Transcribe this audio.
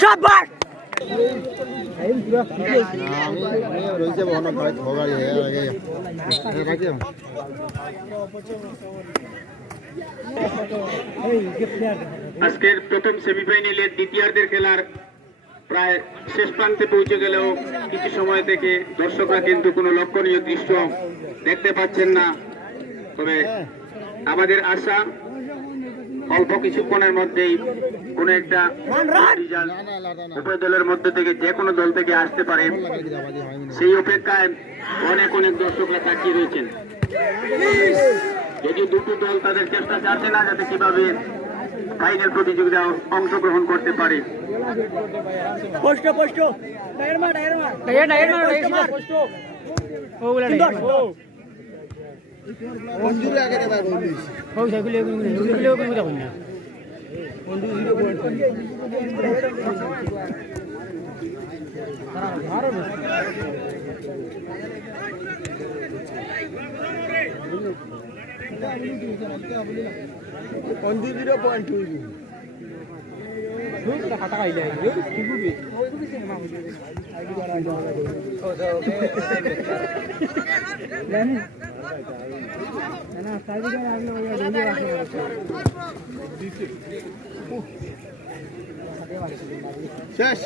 शाबाश আজকের প্রথম সেমিফাইনালের দ্বিতীয়ার্ধের খেলার প্রায় শেষ প্রান্তে পৌঁছে গেলেও কিছু সময় থেকে দর্শকরা কিন্তু কোনো লক্ষণীয় দৃশ্য দেখতে পাচ্ছেন না। তবে আমাদের আশা অল্প কিছুক্ষণের মধ্যেই কোন একটা উভয় দলের মধ্যে থেকে যে কোনো দল থেকে আসতে পারে, সেই অপেক্ষায় অনেক অনেক দর্শকরা তাকিয়ে রয়েছেন। যদি দুটো দল তাদের চেষ্টা চাচ্ছে না যাতে কিভাবে ফাইনাল প্রতিযোগিতায় অংশগ্রহণ করতে পারে। শেষ